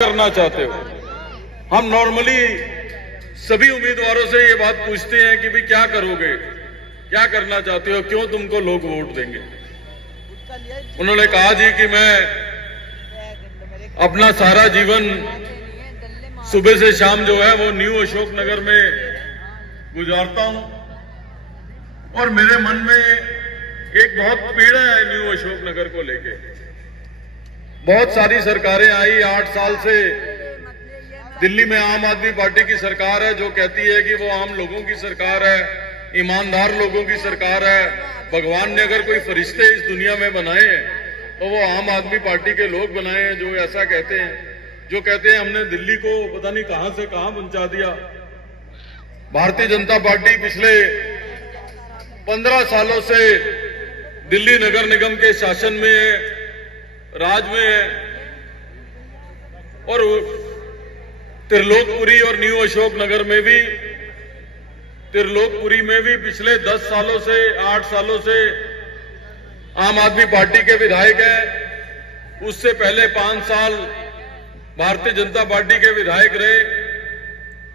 करना चाहते हो? हम नॉर्मली सभी उम्मीदवारों से ये बात पूछते हैं कि भाई क्या करोगे, क्या करना चाहते हो, क्यों तुमको लोग वोट देंगे। उन्होंने कहा जी कि मैं अपना सारा जीवन सुबह से शाम जो है वो न्यू अशोक नगर में गुजारता हूं और मेरे मन में एक बहुत पीड़ा है न्यू अशोक नगर को लेके। बहुत सारी सरकारें आई, 8 साल से दिल्ली में आम आदमी पार्टी की सरकार है जो कहती है कि वो आम लोगों की सरकार है, ईमानदार लोगों की सरकार है। भगवान ने अगर कोई फरिश्ते इस दुनिया में बनाए हैं तो वो आम आदमी पार्टी के लोग बनाए हैं जो ऐसा कहते हैं, जो कहते हैं हमने दिल्ली को पता नहीं कहां से कहां पहुंचा दिया। भारतीय जनता पार्टी पिछले 15 सालों से दिल्ली नगर निगम के शासन में है, राज में है और त्रिलोकपुरी और न्यू अशोक नगर में भी, त्रिलोकपुरी में भी पिछले 10 सालों से 8 सालों से आम आदमी पार्टी के विधायक हैं। उससे पहले 5 साल भारतीय जनता पार्टी के विधायक रहे।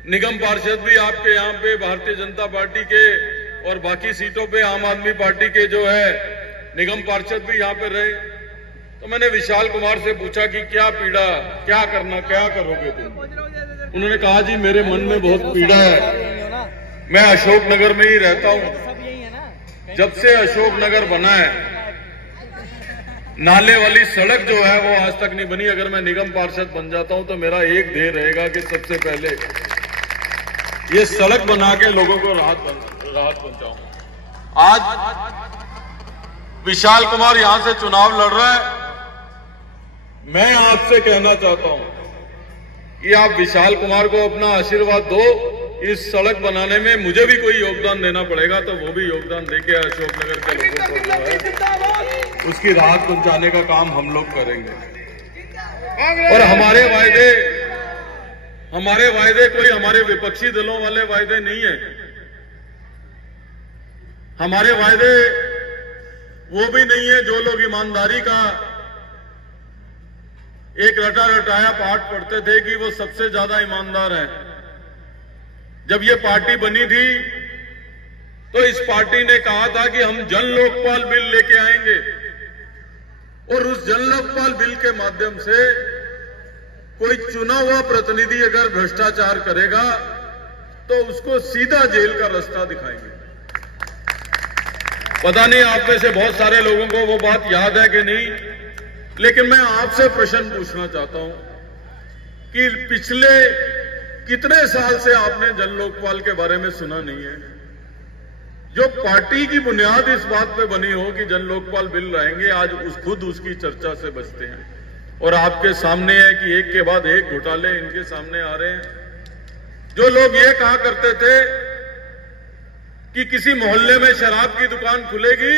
निगम पार्षद भी आपके यहां पे भारतीय जनता पार्टी के और बाकी सीटों पे आम आदमी पार्टी के जो है निगम पार्षद भी यहां पे रहे। तो मैंने विशाल कुमार से पूछा कि क्या पीड़ा, क्या करना, क्या करोगे तुम? उन्होंने कहा जी मेरे मन में बहुत पीड़ा है, मैं अशोक नगर में ही रहता हूं। जब से अशोक नगर बना है नाले वाली सड़क जो है वो आज तक नहीं बनी। अगर मैं निगम पार्षद बन जाता हूं तो मेरा एक ध्येय रहेगा कि सबसे पहले ये सड़क बना के लोगों को राहत पहुंचाऊं। आज विशाल कुमार यहां से चुनाव लड़ रहा है। मैं आपसे कहना चाहता हूं कि आप विशाल कुमार को अपना आशीर्वाद दो। इस सड़क बनाने में मुझे भी कोई योगदान देना पड़ेगा तो वो भी योगदान देके अशोक नगर के लोगों को जो है उसकी राहत पहुंचाने का काम हम लोग करेंगे। और हमारे वायदे कोई हमारे विपक्षी दलों वाले वायदे नहीं है। हमारे वायदे वो भी नहीं है जो लोग ईमानदारी का एक रटा रटाया पाठ पढ़ते थे कि वो सबसे ज्यादा ईमानदार है। जब ये पार्टी बनी थी तो इस पार्टी ने कहा था कि हम जन लोकपाल बिल लेके आएंगे और उस जन लोकपाल बिल के माध्यम से कोई चुना हुआ प्रतिनिधि अगर भ्रष्टाचार करेगा तो उसको सीधा जेल का रास्ता दिखाएंगे। पता नहीं आप में से बहुत सारे लोगों को वो बात याद है कि नहीं, लेकिन मैं आपसे प्रश्न पूछना चाहता हूं कि पिछले कितने साल से आपने जन लोकपाल के बारे में सुना नहीं है? जो पार्टी की बुनियाद इस बात पे बनी हो कि जन लोकपाल बिल लाएंगे, आज खुद उसकी चर्चा से बचते हैं और आपके सामने है कि एक के बाद एक घोटाले इनके सामने आ रहे हैं। जो लोग ये कहा करते थे कि किसी मोहल्ले में शराब की दुकान खुलेगी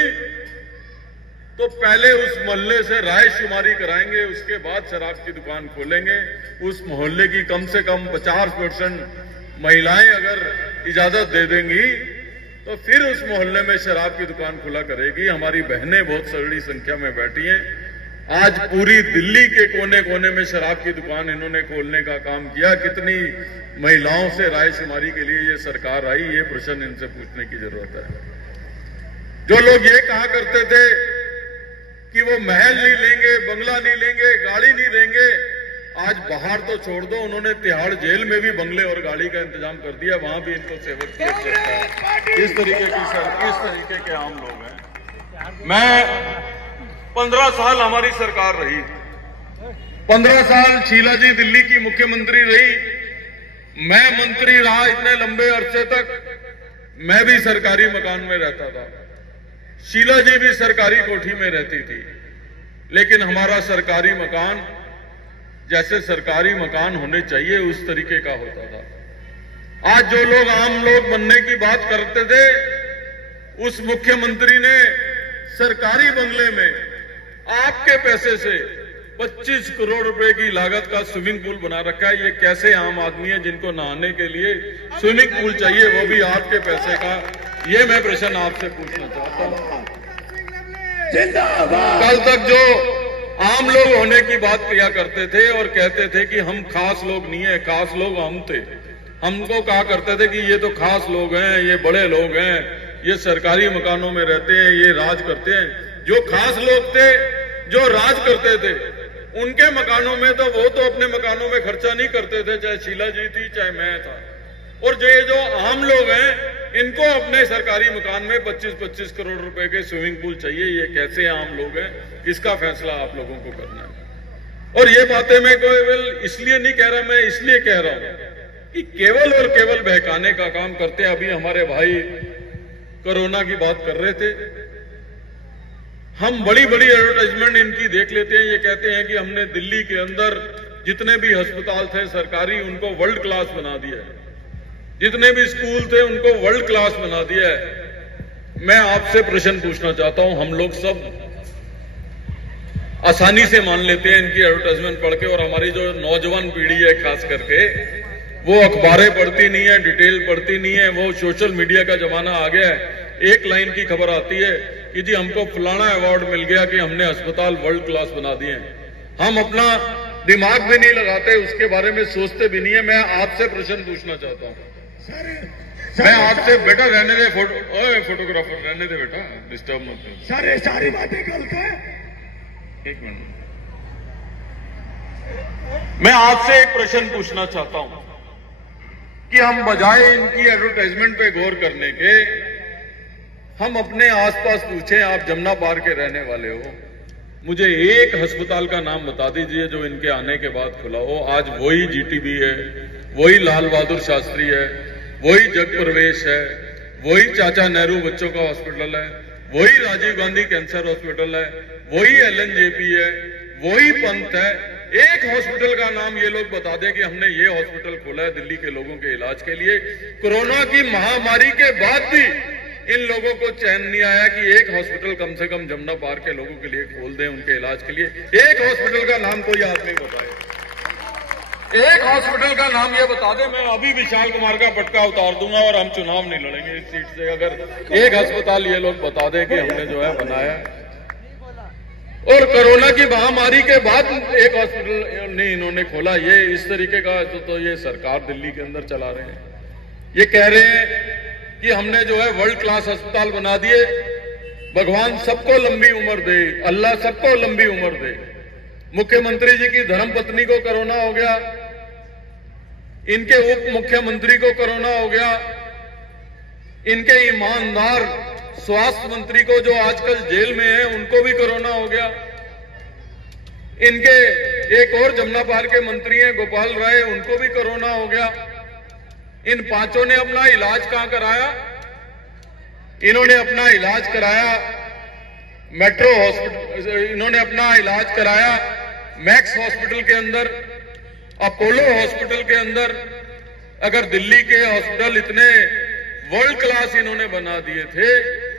तो पहले उस मोहल्ले से राय शुमारी कराएंगे, उसके बाद शराब की दुकान खोलेंगे। उस मोहल्ले की कम से कम 50% महिलाएं अगर इजाजत दे देंगी तो फिर उस मोहल्ले में शराब की दुकान खुला करेगी। हमारी बहनें बहुत सगड़ी संख्या में बैठी हैं। आज पूरी दिल्ली के कोने कोने में शराब की दुकान इन्होंने खोलने का काम किया। कितनी महिलाओं से राय शुमारी के लिए ये सरकार आई, ये प्रश्न इनसे पूछने की जरूरत है। जो लोग ये कहा करते थे कि वो महल नहीं लेंगे, बंगला नहीं लेंगे, गाड़ी नहीं लेंगे, आज बाहर तो छोड़ दो, उन्होंने तिहाड़ जेल में भी बंगले और गाड़ी का इंतजाम कर दिया, वहां भी इनको सेवक किया जाता है। इस तरीके के आम लोग हैं। मैं 15 साल हमारी सरकार रही, 15 साल शीला जी दिल्ली की मुख्यमंत्री रही, मैं मंत्री रहा इतने लंबे अरसे तक। मैं भी सरकारी मकान में रहता था, शीला जी भी सरकारी कोठी में रहती थी, लेकिन हमारा सरकारी मकान जैसे सरकारी मकान होने चाहिए उस तरीके का होता था। आज जो लोग आम लोग बनने की बात करते थे, उस मुख्यमंत्री ने सरकारी बंगले में आपके पैसे से 25 करोड़ रुपए की लागत का स्विमिंग पूल बना रखा है। ये कैसे आम आदमी है जिनको नहाने के लिए स्विमिंग पूल चाहिए, वो भी आपके पैसे का? ये मैं प्रश्न आपसे पूछना चाहता हूं। कल तक जो आम लोग होने की बात किया करते थे और कहते थे कि हम खास लोग नहीं है, खास लोग हम थे। हमको कहा करते थे कि ये तो खास लोग हैं, ये बड़े लोग हैं, ये सरकारी मकानों में रहते हैं, ये राज करते हैं। जो खास लोग थे, जो राज करते थे, उनके मकानों में तो वो तो अपने मकानों में खर्चा नहीं करते थे, चाहे शीला जी थी चाहे मैं था। और जो आम लोग हैं, इनको अपने सरकारी मकान में 25-25 करोड़ रुपए के स्विमिंग पूल चाहिए। ये कैसे आम लोग हैं, इसका फैसला आप लोगों को करना है। और ये बातें मैं केवल इसलिए नहीं कह रहा, मैं इसलिए कह रहा हूं कि केवल और केवल बहकाने का काम करते हैं। अभी हमारे भाई कोरोना की बात कर रहे थे, हम बड़ी बड़ी एडवर्टाइजमेंट इनकी देख लेते हैं। ये कहते हैं कि हमने दिल्ली के अंदर जितने भी अस्पताल थे सरकारी, उनको वर्ल्ड क्लास बना दिया है, जितने भी स्कूल थे उनको वर्ल्ड क्लास बना दिया है। मैं आपसे प्रश्न पूछना चाहता हूं, हम लोग सब आसानी से मान लेते हैं इनकी एडवर्टाइजमेंट पढ़ के, और हमारी जो नौजवान पीढ़ी है खास करके, वो अखबारें पढ़ती नहीं है, डिटेल पढ़ती नहीं है। वो सोशल मीडिया का जमाना आ गया है। एक लाइन की खबर आती है कि जी हमको फलाना अवार्ड मिल गया कि हमने अस्पताल वर्ल्ड क्लास बना दिए। हम अपना दिमाग भी नहीं लगाते, उसके बारे में सोचते भी नहीं है। मैं आपसे प्रश्न पूछना चाहता हूं, मैं आपसे, बेटा रहने दे, फोटोग्राफर रहने दे बेटा, डिस्टर्ब मत कर। सर ये सारी बातें गलत है। एक मिनट, मैं आपसे एक प्रश्न पूछना चाहता हूं कि हम बजाय इनकी एडवर्टाइजमेंट पे गौर करने के, हम अपने आसपास पूछें। आप जमुना पार के रहने वाले हो, मुझे एक अस्पताल का नाम बता दीजिए जो इनके आने के बाद खुला हो। आज वही जीटीबी है, वही लाल बहादुर शास्त्री है, वही जग प्रवेश है, वही चाचा नेहरू बच्चों का हॉस्पिटल है, वही राजीव गांधी कैंसर हॉस्पिटल है, वही एलएनजेपी है, वही पंत है। एक हॉस्पिटल का नाम ये लोग बता दें कि हमने ये हॉस्पिटल खोला है दिल्ली के लोगों के इलाज के लिए। कोरोना की महामारी के बाद भी इन लोगों को चैन नहीं आया कि एक हॉस्पिटल कम से कम जमुना पार के लोगों के लिए खोल दें उनके इलाज के लिए। एक हॉस्पिटल का नाम कोई आदमी बताए, एक हॉस्पिटल का नाम ये बता दे, मैं अभी विशाल कुमार का पटका उतार दूंगा और हम चुनाव नहीं लड़ेंगे इस सीट से, अगर एक अस्पताल ये लोग बता दें कि हमने जो है बनाया। और कोरोना की महामारी के बाद एक हॉस्पिटल नहीं इन्होंने खोला। ये इस तरीके का तो ये सरकार दिल्ली के अंदर चला रहे हैं। ये कह रहे हैं कि हमने जो है वर्ल्ड क्लास अस्पताल बना दिए। भगवान सबको लंबी उम्र दे, अल्लाह सबको लंबी उम्र दे। मुख्यमंत्री जी की धर्मपत्नी को कोरोना हो गया, इनके उप मुख्यमंत्री को कोरोना हो गया, इनके ईमानदार स्वास्थ्य मंत्री को जो आजकल जेल में है उनको भी कोरोना हो गया, इनके एक और जमुना पार के मंत्री हैं गोपाल राय, उनको भी कोरोना हो गया। इन पांचों ने अपना इलाज कहां कराया? इन्होंने अपना इलाज कराया मेट्रो हॉस्पिटल, इन्होंने अपना इलाज कराया मैक्स हॉस्पिटल के अंदर, अपोलो हॉस्पिटल के अंदर। अगर दिल्ली के हॉस्पिटल इतने वर्ल्ड क्लास इन्होंने बना दिए थे,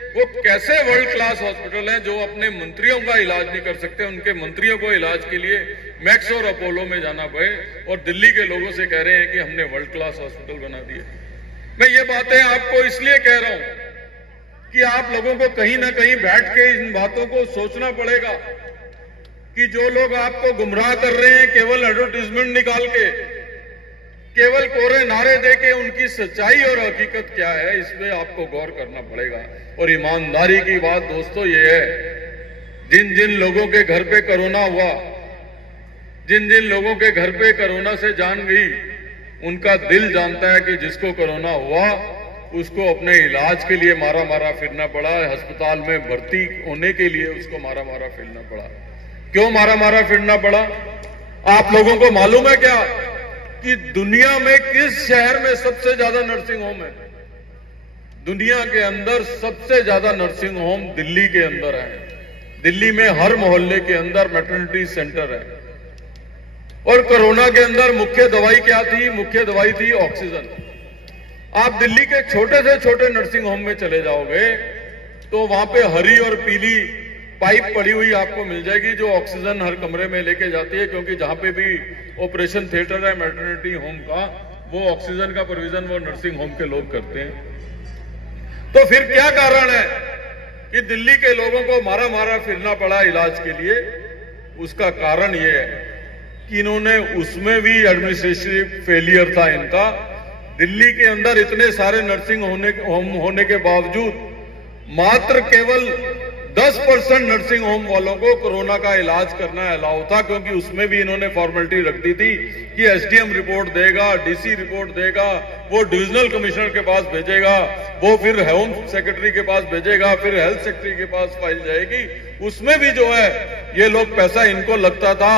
वो कैसे वर्ल्ड क्लास हॉस्पिटल हैं जो अपने मंत्रियों का इलाज नहीं कर सकते? उनके मंत्रियों को इलाज के लिए मैक्स और अपोलो में जाना पड़े, और दिल्ली के लोगों से कह रहे हैं कि हमने वर्ल्ड क्लास हॉस्पिटल बना दिए। मैं ये बातें आपको इसलिए कह रहा हूं कि आप लोगों को कहीं ना कहीं बैठ के इन बातों को सोचना पड़ेगा कि जो लोग आपको गुमराह कर रहे हैं केवल एडवर्टाइजमेंट निकाल के, केवल कोरे नारे देके, उनकी सच्चाई और हकीकत क्या है, इस पे आपको गौर करना पड़ेगा। और ईमानदारी की बात दोस्तों ये है, जिन जिन लोगों के घर पे कोरोना हुआ, जिन जिन लोगों के घर पे कोरोना से जान गई, उनका दिल जानता है कि जिसको कोरोना हुआ उसको अपने इलाज के लिए मारा मारा फिरना पड़ा, अस्पताल में भर्ती होने के लिए उसको मारा मारा फिरना पड़ा। क्यों मारा मारा फिरना पड़ा? आप लोगों को मालूम है क्या कि दुनिया में किस शहर में सबसे ज्यादा नर्सिंग होम है? दुनिया के अंदर सबसे ज्यादा नर्सिंग होम दिल्ली के अंदर है। दिल्ली में हर मोहल्ले के अंदर मैटरनिटी सेंटर है। और कोरोना के अंदर मुख्य दवाई क्या थी? मुख्य दवाई थी ऑक्सीजन। आप दिल्ली के छोटे से छोटे नर्सिंग होम में चले जाओगे तो वहां पे हरी और पीली पाइप पड़ी हुई आपको मिल जाएगी जो ऑक्सीजन हर कमरे में लेके जाती है, क्योंकि जहां पे भी ऑपरेशन थिएटर है मैटरनिटी होम का, वो ऑक्सीजन का प्रोविजन वो नर्सिंग होम के लोग करते हैं। तो फिर क्या कारण है कि दिल्ली के लोगों को मारा मारा फिरना पड़ा इलाज के लिए? उसका कारण ये है कि इन्होंने, उसमें भी एडमिनिस्ट्रेटिव फेलियर था इनका। दिल्ली के अंदर इतने सारे नर्सिंग होम होने के बावजूद मात्र केवल 10% नर्सिंग होम वालों को कोरोना का इलाज करना अलाउ था, क्योंकि उसमें भी इन्होंने फॉर्मेलिटी रख दी थी कि एसडीएम रिपोर्ट देगा, डीसी रिपोर्ट देगा, वो डिविजनल कमिश्नर के पास भेजेगा, वो फिर होम सेक्रेटरी के पास भेजेगा, फिर हेल्थ सेक्रेटरी के पास फाइल जाएगी। उसमें भी जो है ये लोग पैसा, इनको लगता था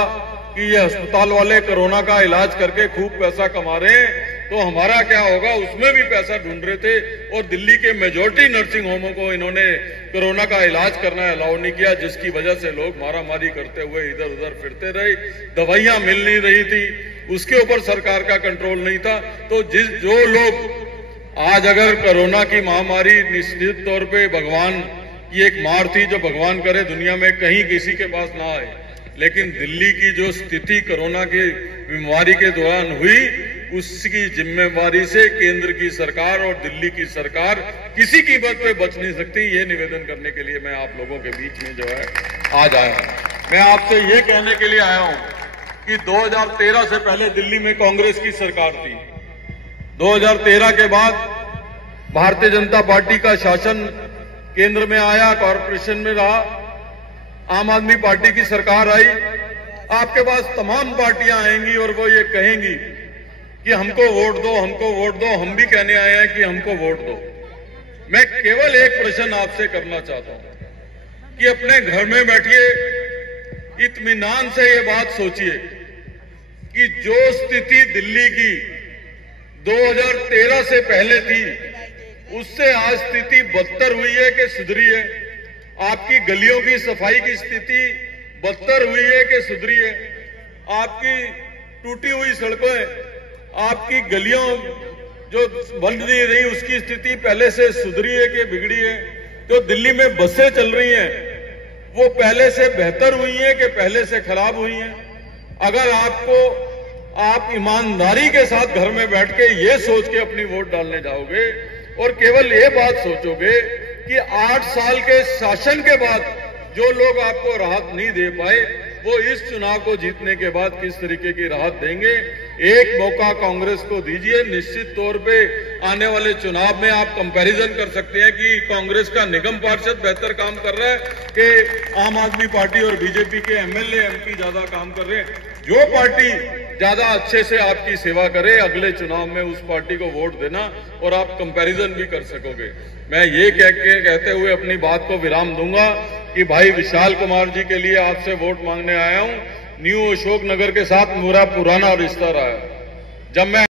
कि ये अस्पताल वाले कोरोना का इलाज करके खूब पैसा कमा रहे हैं, तो हमारा क्या होगा, उसमें भी पैसा ढूंढ रहे थे। और दिल्ली के मेजॉरिटी नर्सिंग होमों को इन्होंने कोरोना का इलाज करना अलाउ नहीं किया, जिसकी वजह से लोग मारामारी करते हुए इधर उधर फिरते रहे। दवाइयां मिल नहीं रही थी, उसके ऊपर सरकार का कंट्रोल नहीं था। तो जो लोग आज, अगर कोरोना की महामारी निश्चित तौर पे भगवान की एक मार थी, जो भगवान करे दुनिया में कहीं किसी के पास ना आए, लेकिन दिल्ली की जो स्थिति कोरोना की बीमारी के दौरान हुई, उसकी जिम्मेवारी से केंद्र की सरकार और दिल्ली की सरकार किसी कीमत पे बच नहीं सकती। ये निवेदन करने के लिए मैं आप लोगों के बीच में जो है आज आया हूं। मैं आपसे ये कहने के लिए आया हूं कि 2013 से पहले दिल्ली में कांग्रेस की सरकार थी। 2013 के बाद भारतीय जनता पार्टी का शासन केंद्र में आया, कॉर्पोरेशन में रहा, आम आदमी पार्टी की सरकार आई। आपके पास तमाम पार्टियां आएंगी और वो ये कहेंगी कि हमको वोट दो, हमको वोट दो। हम भी कहने आए हैं कि हमको वोट दो। मैं केवल एक प्रश्न आपसे करना चाहता हूं कि अपने घर में बैठिए, इत्मीनान से ये बात सोचिए कि जो स्थिति दिल्ली की 2013 से पहले थी, उससे आज स्थिति बदतर हुई है कि सुधरी है? आपकी गलियों की सफाई की स्थिति बदतर हुई है कि सुधरी है? आपकी टूटी हुई सड़कें, आपकी गलियों जो बन नहीं रही, उसकी स्थिति पहले से सुधरी है कि बिगड़ी है? जो दिल्ली में बसें चल रही हैं, वो पहले से बेहतर हुई हैं कि पहले से खराब हुई हैं? अगर आप ईमानदारी के साथ घर में बैठ के ये सोच के अपनी वोट डालने जाओगे और केवल ये बात सोचोगे कि 8 साल के शासन के बाद जो लोग आपको राहत नहीं दे पाए, वो इस चुनाव को जीतने के बाद किस तरीके की राहत देंगे। एक मौका कांग्रेस को दीजिए। निश्चित तौर पे आने वाले चुनाव में आप कंपैरिजन कर सकते हैं कि कांग्रेस का निगम पार्षद बेहतर काम कर रहा है कि आम आदमी पार्टी और बीजेपी के एमएलए एमपी ज्यादा काम कर रहे हैं। जो पार्टी ज्यादा अच्छे से आपकी सेवा करे, अगले चुनाव में उस पार्टी को वोट देना और आप कंपैरिजन भी कर सकोगे। मैं ये कहते हुए अपनी बात को विराम दूंगा कि भाई विशाल कुमार जी के लिए आपसे वोट मांगने आया हूं। न्यू अशोक नगर के साथ मेरा पुराना रिश्ता रहा है। जब मैं